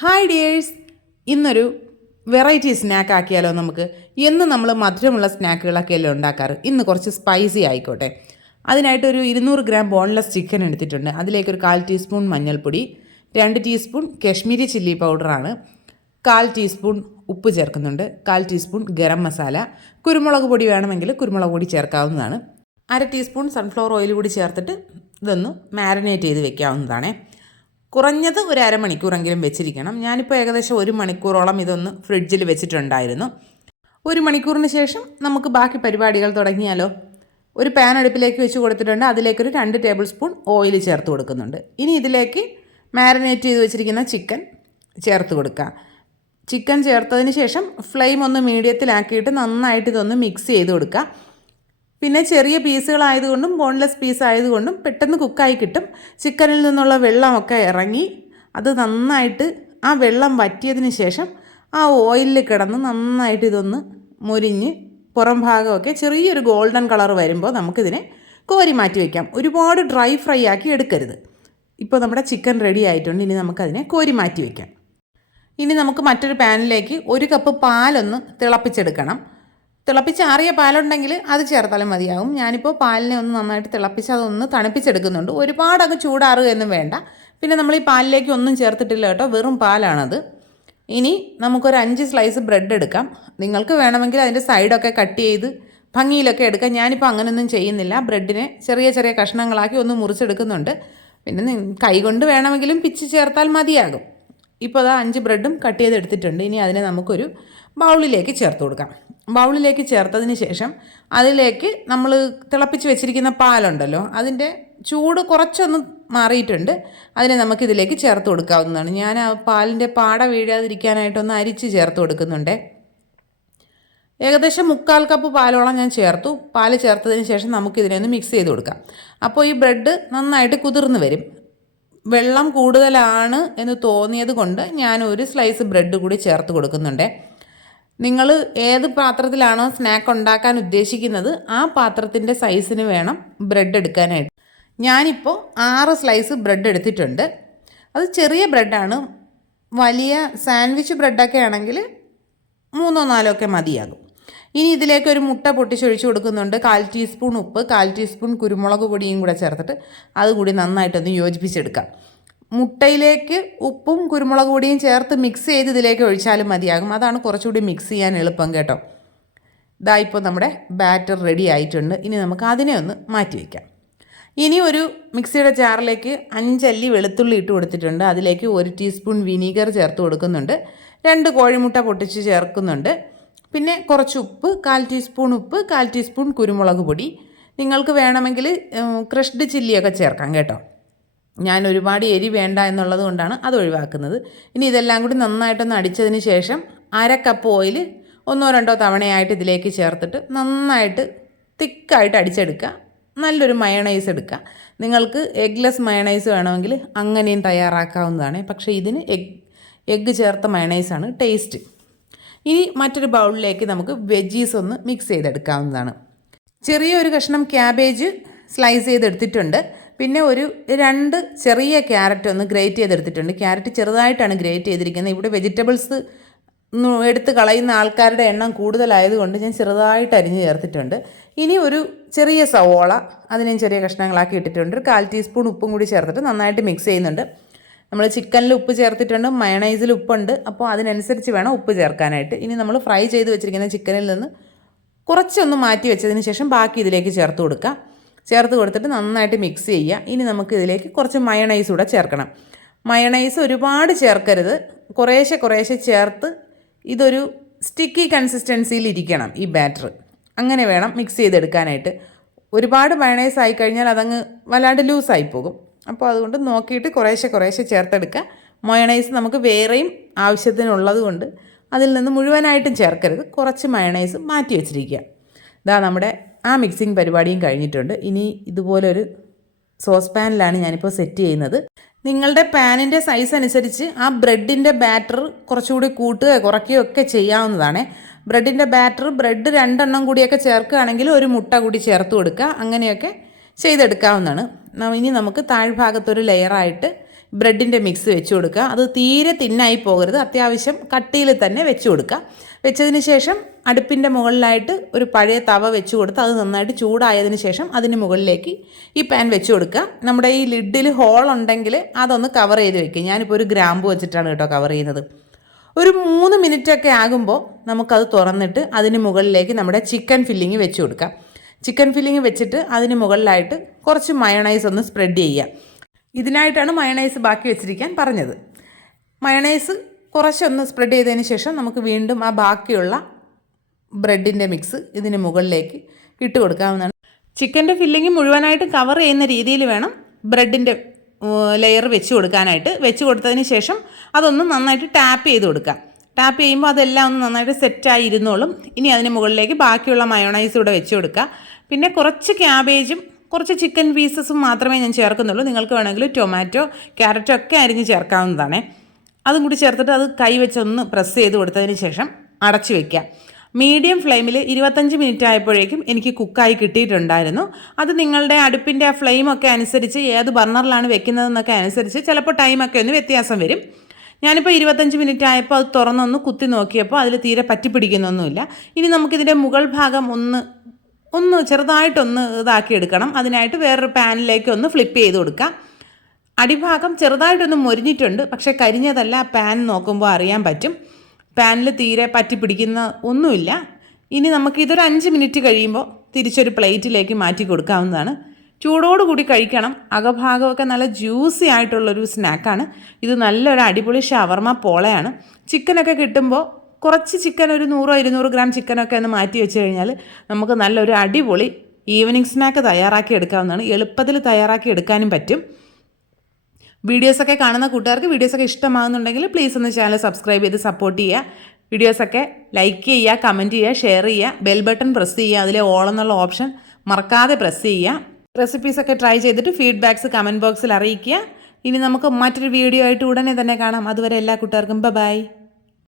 Hi dears, ഇന്നൊരു variety snack ആക്കിയാലോ നമുക്ക്. എന്നും നമ്മൾ മധുരമുള്ള സ്നാക്കുകളൊക്കെയല്ലേ ഉണ്ടാക്കാറ്. ഇന്ന് കുറച്ച് സ്പൈസി ആയിക്കോട്ടെ. അതിനായിട്ടൊരു 200 ഗ്രാം ബോൺലെസ് ചിക്കൻ എടുത്തിട്ടുണ്ട്. അതിലേക്കൊരു 1/4 ടീസ്പൂൺ മഞ്ഞൾപ്പൊടി, 2 ടീസ്പൂൺ കശ്മീരി ചില്ലി പൗഡറാണ്, 1/4 ടീസ്പൂൺ ഉപ്പ് ചേർക്കുന്നുണ്ട്, 1/4 ടീസ്പൂൺ ഗരം മസാല, കുരുമുളക് പൊടി വേണമെങ്കിൽ കുരുമുളക് പൊടി ചേർക്കാവുന്നതാണ്, 1/2 ടീസ്പൂൺ സൺഫ്ലവർ ഓയിൽ കൂടി ചേർത്തിട്ട് ഇതൊന്ന് മാരിനേറ്റ് ചെയ്ത് വെക്കാവുന്നതാണ്. കുറഞ്ഞത് ഒരു അരമണിക്കൂറെങ്കിലും വെച്ചിരിക്കണം. ഞാനിപ്പോൾ ഏകദേശം 1 മണിക്കൂറോളം ഇതൊന്ന് ഫ്രിഡ്ജിൽ വെച്ചിട്ടുണ്ടായിരുന്നു. 1 മണിക്കൂറിന് ശേഷം നമുക്ക് ബാക്കി പരിപാടികൾ തുടങ്ങിയാലോ. ഒരു പാൻ അടുപ്പിലേക്ക് വെച്ച് കൊടുത്തിട്ടുണ്ട്. അതിലേക്കൊരു 2 ടേബിൾ സ്പൂൺ ഓയിൽ ചേർത്ത് കൊടുക്കുന്നുണ്ട്. ഇനി ഇതിലേക്ക് മാരിനേറ്റ് ചെയ്ത് വെച്ചിരിക്കുന്ന ചിക്കൻ ചേർത്ത് കൊടുക്കുക. ചിക്കൻ ചേർത്തതിന് ശേഷം ഫ്ലെയിം ഒന്ന് മീഡിയത്തിലാക്കിയിട്ട് നന്നായിട്ട് ഇതൊന്ന് മിക്സ് ചെയ്ത് കൊടുക്കുക. പിന്നെ ചെറിയ പീസുകളായതുകൊണ്ടും ബോൺലെസ് പീസ് ആയതുകൊണ്ടും പെട്ടെന്ന് കുക്കായി കിട്ടും. ചിക്കനിൽ നിന്നുള്ള വെള്ളമൊക്കെ ഇറങ്ങി അത് നന്നായിട്ട് ആ വെള്ളം വറ്റിയതിന് ശേഷം ആ ഓയിലിൽ കിടന്ന് നന്നായിട്ട് ഇതൊന്ന് മുരിഞ്ഞ് പുറം ഭാഗമൊക്കെ ചെറിയൊരു ഗോൾഡൻ കളർ വരുമ്പോൾ നമുക്കിതിനെ കോരി മാറ്റി വയ്ക്കാം. ഒരുപാട് ഡ്രൈ ഫ്രൈ ആക്കി എടുക്കരുത്. ഇപ്പോൾ നമ്മുടെ ചിക്കൻ റെഡി ആയിട്ടുണ്ട്. ഇനി നമുക്കതിനെ കോരി മാറ്റി വയ്ക്കാം. ഇനി നമുക്ക് മറ്റൊരു പാനിലേക്ക് 1 കപ്പ് പാലൊന്ന് തിളപ്പിച്ചെടുക്കണം. തിളപ്പിച്ചാറിയ പാലുണ്ടെങ്കിൽ അത് ചേർത്താലും മതിയാകും. ഞാനിപ്പോൾ പാലിനെ ഒന്ന് നന്നായിട്ട് തിളപ്പിച്ച് അതൊന്ന് തണുപ്പിച്ചെടുക്കുന്നുണ്ട്. ഒരുപാടങ്ങ് ചൂടാറുക എന്നും വേണ്ട. പിന്നെ നമ്മൾ ഈ പാലിലേക്ക് ഒന്നും ചേർത്തിട്ടില്ല കേട്ടോ, വെറും പാലാണത്. ഇനി നമുക്കൊരു 5 സ്ലൈസ് ബ്രെഡ് എടുക്കാം. നിങ്ങൾക്ക് വേണമെങ്കിൽ അതിൻ്റെ സൈഡൊക്കെ കട്ട് ചെയ്ത് ഭംഗിയിലൊക്കെ എടുക്കാം. ഞാനിപ്പോൾ അങ്ങനെയൊന്നും ചെയ്യുന്നില്ല. ബ്രെഡിനെ ചെറിയ ചെറിയ കഷ്ണങ്ങളാക്കി ഒന്ന് മുറിച്ചെടുക്കുന്നുണ്ട്. പിന്നെ കൈകൊണ്ട് വേണമെങ്കിലും പിച്ച് ചേർത്താൽ മതിയാകും. ഇപ്പോൾ അതാ 5 ബ്രെഡും കട്ട് ചെയ്തെടുത്തിട്ടുണ്ട്. ഇനി അതിനെ നമുക്കൊരു ബൗളിലേക്ക് ചേർത്ത് കൊടുക്കാം. ബൗളിലേക്ക് ചേർത്തതിന് ശേഷം അതിലേക്ക് നമ്മൾ തിളപ്പിച്ച് വെച്ചിരിക്കുന്ന പാലുണ്ടല്ലോ, അതിൻ്റെ ചൂട് കുറച്ചൊന്ന് മാറിയിട്ടുണ്ട്. അതിനെ നമുക്കിതിലേക്ക് ചേർത്ത് കൊടുക്കാവുന്നതാണ്. ഞാൻ ആ പാലിൻ്റെ പാട വീഴാതിരിക്കാനായിട്ടൊന്ന് അരിച്ച് ചേർത്ത് കൊടുക്കുന്നുണ്ട്. ഏകദേശം 1/4 കപ്പ് പാലോളം ഞാൻ ചേർത്തു. പാല് ചേർത്തതിന് ശേഷം നമുക്കിതിനെ ഒന്ന് മിക്സ് ചെയ്ത് കൊടുക്കാം. അപ്പോൾ ഈ ബ്രെഡ് നന്നായിട്ട് കുതിർന്ന് വരും. വെള്ളം കൂടുതലാണ് എന്ന് തോന്നിയത് കൊണ്ട് ഞാൻ ഒരു സ്ലൈസ് ബ്രെഡ് കൂടി ചേർത്ത് കൊടുക്കുന്നുണ്ട്. നിങ്ങൾ ഏത് പാത്രത്തിലാണോ സ്നാക്ക് ഉണ്ടാക്കാൻ ഉദ്ദേശിക്കുന്നത് ആ പാത്രത്തിൻ്റെ സൈസിന് വേണം ബ്രെഡ് എടുക്കാനായിട്ട്. ഞാനിപ്പോൾ 6 സ്ലൈസ് ബ്രെഡ് എടുത്തിട്ടുണ്ട്. അത് ചെറിയ ബ്രെഡാണ്. വലിയ സാൻഡ്വിച്ച് ബ്രെഡൊക്കെ ആണെങ്കിൽ 3 or 4 ഒക്കെ മതിയാകും. ഇനി ഇതിലേക്ക് ഒരു മുട്ട പൊട്ടിച്ചൊഴിച്ച് കൊടുക്കുന്നുണ്ട്. 1/4 ടീസ്പൂൺ ഉപ്പ്, 1/4 ടീസ്പൂൺ കുരുമുളക് പൊടിയും കൂടെ ചേർത്തിട്ട് അതുകൂടി നന്നായിട്ടൊന്ന് യോജിപ്പിച്ചെടുക്കാം. മുട്ടയിലേക്ക് ഉപ്പും കുരുമുളക് പൊടിയും ചേർത്ത് മിക്സ് ചെയ്ത് ഇതിലേക്ക് ഒഴിച്ചാലും മതിയാകും. അതാണ് കുറച്ചുകൂടി മിക്സ് ചെയ്യാൻ എളുപ്പം കേട്ടോ. ഇതാ ഇപ്പോൾ നമ്മുടെ ബാറ്റർ റെഡി ആയിട്ടുണ്ട്. ഇനി നമുക്ക് അതിനെ ഒന്ന് മാറ്റി വയ്ക്കാം. ഇനി ഒരു മിക്സിയുടെ ജാറിലേക്ക് 5 അല്ലി വെളുത്തുള്ളി ഇട്ട് കൊടുത്തിട്ടുണ്ട്. അതിലേക്ക് 1 ടീസ്പൂൺ വിനീഗർ ചേർത്ത് കൊടുക്കുന്നുണ്ട്. 2 കോഴിമുട്ട പൊട്ടിച്ച് ചേർക്കുന്നുണ്ട്. പിന്നെ കുറച്ച് ഉപ്പ്, 1/4 ടീസ്പൂൺ ഉപ്പ്, 1/4 ടീസ്പൂൺ കുരുമുളക് പൊടി. നിങ്ങൾക്ക് വേണമെങ്കിൽ ക്രഷ്ഡ് ചില്ലിയൊക്കെ ചേർക്കാം കേട്ടോ. ഞാൻ ഒരുപാട് എരി വേണ്ട എന്നുള്ളത് കൊണ്ടാണ് അത് ഒഴിവാക്കുന്നത്. ഇനി ഇതെല്ലാം കൂടി നന്നായിട്ടൊന്ന് അടിച്ചതിന് ശേഷം 1/2 കപ്പ് ഓയിൽ 1 or 2 തവണയായിട്ട് ഇതിലേക്ക് ചേർത്തിട്ട് നന്നായിട്ട് തിക്കായിട്ട് അടിച്ചെടുക്കുക. നല്ലൊരു മയണൈസ് എടുക്കുക. നിങ്ങൾക്ക് എഗ്ലെസ് മയണൈസ് വേണമെങ്കിൽ അങ്ങനെയും തയ്യാറാക്കാവുന്നതാണ്. പക്ഷേ ഇതിന് എഗ്ഗ് ചേർത്ത മയണൈസാണ് ടേസ്റ്റ്. ഇനി മറ്റൊരു ബൗളിലേക്ക് നമുക്ക് വെജീസ് ഒന്ന് മിക്സ് ചെയ്തെടുക്കാവുന്നതാണ്. ചെറിയൊരു കഷ്ണം ക്യാബേജ് സ്ലൈസ് ചെയ്തെടുത്തിട്ടുണ്ട്. പിന്നെ ഒരു 2 ചെറിയ ക്യാരറ്റ് ഒന്ന് ഗ്രേറ്റ് ചെയ്തെടുത്തിട്ടുണ്ട്. ക്യാരറ്റ് ചെറുതായിട്ടാണ് ഗ്രേറ്റ് ചെയ്തിരിക്കുന്നത്. ഇവിടെ വെജിറ്റബിൾസ് എടുത്ത് കളയുന്ന ആൾക്കാരുടെ എണ്ണം കൂടുതലായതുകൊണ്ട് ഞാൻ ചെറുതായിട്ട് അരിഞ്ഞ് ചേർത്തിട്ടുണ്ട്. ഇനി ഒരു ചെറിയ സവോള അതിനെയും ചെറിയ കഷ്ണങ്ങളാക്കി ഇട്ടിട്ടുണ്ട്. 1/4 ടീസ്പൂൺ ഉപ്പും കൂടി ചേർത്തിട്ട് നന്നായിട്ട് മിക്സ് ചെയ്യുന്നുണ്ട്. നമ്മൾ ചിക്കനിൽ ഉപ്പ് ചേർത്തിട്ടുണ്ട്, മയണൈസിൽ ഉപ്പുണ്ട്. അപ്പോൾ അതിനനുസരിച്ച് വേണം ഉപ്പ് ചേർക്കാനായിട്ട്. ഇനി നമ്മൾ ഫ്രൈ ചെയ്ത് വെച്ചിരിക്കുന്ന ചിക്കനിൽ നിന്ന് കുറച്ചൊന്ന് മാറ്റി വെച്ചതിന് ശേഷം ബാക്കി ഇതിലേക്ക് ചേർത്ത് കൊടുക്കുക. ചേർത്ത് കൊടുത്തിട്ട് നന്നായിട്ട് മിക്സ് ചെയ്യുക. ഇനി നമുക്ക് ഇതിലേക്ക് കുറച്ച് മയണൈസ് കൂടെ ചേർക്കണം. മയണൈസ് ഒരുപാട് ചേർക്കരുത്, കുറേശ്ശെ കുറേശ്ശെ ചേർത്ത് ഇതൊരു സ്റ്റിക്കി കൺസിസ്റ്റൻസിയിൽ ഇരിക്കണം ഈ ബാറ്റർ. അങ്ങനെ വേണം മിക്സ് ചെയ്തെടുക്കാനായിട്ട്. ഒരുപാട് മയണൈസ് ആയിക്കഴിഞ്ഞാൽ അതങ്ങ് വല്ലാണ്ട് ലൂസായി പോകും. അപ്പോൾ അതുകൊണ്ട് നോക്കിയിട്ട് കുറേശ്ശെ കുറേശ്ശെ ചേർത്തെടുക്കുക. മയണൈസ് നമുക്ക് വേറെയും ആവശ്യത്തിനുള്ളത് കൊണ്ട് അതിൽ നിന്ന് മുഴുവനായിട്ടും ചേർക്കരുത്. കുറച്ച് മയണൈസ് മാറ്റി വെച്ചിരിക്കുക. ഇതാ നമ്മുടെ ആ മിക്സിങ് പരിപാടിയും കഴിഞ്ഞിട്ടുണ്ട്. ഇനി ഇതുപോലൊരു സോസ് പാനിലാണ് ഞാനിപ്പോൾ സെറ്റ് ചെയ്യുന്നത്. നിങ്ങളുടെ പാനിൻ്റെ സൈസ് അനുസരിച്ച് ആ ബ്രെഡിൻ്റെ ബാറ്റർ കുറച്ചുകൂടി കൂട്ടുകയോ കുറയ്ക്കുകയോ ഒക്കെ ചെയ്യാവുന്നതാണ്. ബ്രെഡിൻ്റെ ബാറ്റർ ബ്രെഡ് 2 എണ്ണം കൂടിയൊക്കെ ചേർക്കുകയാണെങ്കിൽ ഒരു മുട്ട കൂടി ചേർത്ത് കൊടുക്കുക. അങ്ങനെയൊക്കെ ചെയ്തെടുക്കാവുന്നതാണ്. ഇനി നമുക്ക് താഴ്ഭാഗത്തൊരു ലെയറായിട്ട് ബ്രെഡിൻ്റെ മിക്സ് വെച്ച് കൊടുക്കുക. അത് തീരെ തിന്നായി പോകരുത്, അത്യാവശ്യം കട്ടിയിൽ തന്നെ വെച്ച് കൊടുക്കുക. വെച്ചതിന് ശേഷം അടുപ്പിൻ്റെ മുകളിലായിട്ട് ഒരു പഴയ തവ വെച്ച് കൊടുത്ത് അത് നന്നായിട്ട് ചൂടായതിന് ശേഷം അതിന് മുകളിലേക്ക് ഈ പാൻ വെച്ച് കൊടുക്കുക. നമ്മുടെ ഈ ലിഡിൽ ഹോൾ ഉണ്ടെങ്കിൽ അതൊന്ന് കവർ ചെയ്ത് വെക്കുക. ഞാനിപ്പോൾ ഒരു ഗ്രാമ്പ് വെച്ചിട്ടാണ് കേട്ടോ കവർ ചെയ്യുന്നത്. ഒരു 3 മിനിറ്റൊക്കെ ആകുമ്പോൾ നമുക്കത് തുറന്നിട്ട് അതിന് മുകളിലേക്ക് നമ്മുടെ ചിക്കൻ ഫില്ലിങ് വെച്ച് കൊടുക്കാം. ചിക്കൻ ഫില്ലിങ് വെച്ചിട്ട് അതിന് മുകളിലായിട്ട് കുറച്ച് മയോണൈസ് ഒന്ന് സ്പ്രെഡ് ചെയ്യുക. ഇതിനായിട്ടാണ് മയോണൈസ് ബാക്കി വെച്ചിരിക്കാൻ പറഞ്ഞത്. മയോണൈസ് കുറച്ചൊന്ന് സ്പ്രെഡ് ചെയ്തതിന് ശേഷം നമുക്ക് വീണ്ടും ആ ബാക്കിയുള്ള ബ്രെഡിൻ്റെ മിക്സ് ഇതിന് മുകളിലേക്ക് ഇട്ട് കൊടുക്കാവുന്നതാണ്. ചിക്കൻ്റെ ഫില്ലിങ് മുഴുവനായിട്ട് കവർ ചെയ്യുന്ന രീതിയിൽ വേണം ബ്രെഡിൻ്റെ ലെയർ വെച്ച് കൊടുക്കാനായിട്ട്. വെച്ച് കൊടുത്തതിന് ശേഷം അതൊന്ന് നന്നായിട്ട് ടാപ്പ് ചെയ്ത് കൊടുക്കാം. ടാപ്പ് ചെയ്യുമ്പോൾ അതെല്ലാം ഒന്ന് നന്നായിട്ട് സെറ്റായി ഇരുന്നോളും. ഇനി അതിന് മുകളിലേക്ക് ബാക്കിയുള്ള മയോണൈസ് കൂടെ വെച്ച് കൊടുക്കുക. പിന്നെ കുറച്ച് ക്യാബേജും കുറച്ച് ചിക്കൻ പീസസും മാത്രമേ ഞാൻ ചേർക്കുന്നുള്ളൂ. നിങ്ങൾക്ക് വേണമെങ്കിൽ ടൊമാറ്റോ, ക്യാരറ്റോ ഒക്കെ അരിഞ്ഞ് ചേർക്കാവുന്നതാണ്. അതും കൂടി ചേർത്തിട്ട് അത് കൈ വെച്ചൊന്ന് പ്രസ് ചെയ്ത് കൊടുത്തതിന് ശേഷം അടച്ചു വയ്ക്കുക. മീഡിയം ഫ്ലെയിമിൽ 25 മിനിറ്റ് ആയപ്പോഴേക്കും എനിക്ക് കുക്കായി കിട്ടിയിട്ടുണ്ടായിരുന്നു. അത് നിങ്ങളുടെ അടുപ്പിൻ്റെ ആ ഫ്ലെയിമൊക്കെ അനുസരിച്ച് ഏത് ബർണറിലാണ് വെക്കുന്നതെന്നൊക്കെ അനുസരിച്ച് ചിലപ്പോൾ ടൈമൊക്കെ ഒന്ന് വ്യത്യാസം വരും. ഞാനിപ്പോൾ 25 മിനിറ്റ് ആയപ്പോൾ അത് തുറന്നൊന്ന് കുത്തി നോക്കിയപ്പോൾ അതിൽ തീരെ പറ്റിപ്പിടിക്കുന്നൊന്നുമില്ല. ഇനി നമുക്കിതിൻ്റെ മുകൾ ഭാഗം ഒന്ന് ചെറുതായിട്ടൊന്ന് ഇതാക്കി എടുക്കണം. അതിനായിട്ട് വേറൊരു പാനിലേക്ക് ഒന്ന് ഫ്ലിപ്പ് ചെയ്ത് കൊടുക്കാം. അടിഭാഗം ചെറുതായിട്ടൊന്ന് മൊരിഞ്ഞിട്ടുണ്ട്, പക്ഷേ കരിഞ്ഞതല്ല. പാൻ നോക്കുമ്പോൾ അറിയാൻ പറ്റും. പാനിൽ തീരെ പറ്റിപ്പിടിക്കുന്ന ഒന്നുമില്ല. ഇനി നമുക്കിതൊരു 5 മിനിറ്റ് കഴിയുമ്പോൾ തിരിച്ചൊരു പ്ലേറ്റിലേക്ക് മാറ്റി കൊടുക്കാവുന്നതാണ്. ചൂടോടുകൂടി കഴിക്കണം. അകഭാഗമൊക്കെ നല്ല ജ്യൂസി ആയിട്ടുള്ളൊരു സ്നാക്കാണ് ഇത്. നല്ലൊരു അടിപൊളി ഷവർമ പോളയാണ്. ചിക്കനൊക്കെ കിട്ടുമ്പോൾ കുറച്ച് ചിക്കൻ, ഒരു 100-200 ഗ്രാം ചിക്കനൊക്കെ ഒന്ന് മാറ്റി വെച്ച് കഴിഞ്ഞാൽ നമുക്ക് നല്ലൊരു അടിപൊളി ഈവനിങ് സ്നാക്ക് തയ്യാറാക്കി എടുക്കാവുന്നതാണ്. എളുപ്പത്തിൽ തയ്യാറാക്കി എടുക്കാനും പറ്റും. വീഡിയോസൊക്കെ കാണുന്ന കൂട്ടുകാർക്ക് വീഡിയോസൊക്കെ ഇഷ്ടമാകുന്നുണ്ടെങ്കിൽ പ്ലീസ് ഒന്ന് ചാനൽ സബ്സ്ക്രൈബ് ചെയ്ത് സപ്പോർട്ട് ചെയ്യുക. വീഡിയോസൊക്കെ ലൈക്ക് ചെയ്യുക, കമൻറ്റ് ചെയ്യുക, ഷെയർ ചെയ്യുക, ബെൽ ബട്ടൺ പ്രസ് ചെയ്യുക. അതിലെ ഓൾ എന്നുള്ള ഓപ്ഷൻ മറക്കാതെ പ്രസ് ചെയ്യുക. റെസിപ്പീസൊക്കെ ട്രൈ ചെയ്തിട്ട് ഫീഡ്ബാക്ക്സ് കമൻറ്റ് ബോക്സിൽ അറിയിക്കുക. ഇനി നമുക്ക് മറ്റൊരു വീഡിയോ ആയിട്ട് ഉടനെ തന്നെ കാണാം. അതുവരെ എല്ലാ കൂട്ടുകാർക്കും ബൈ.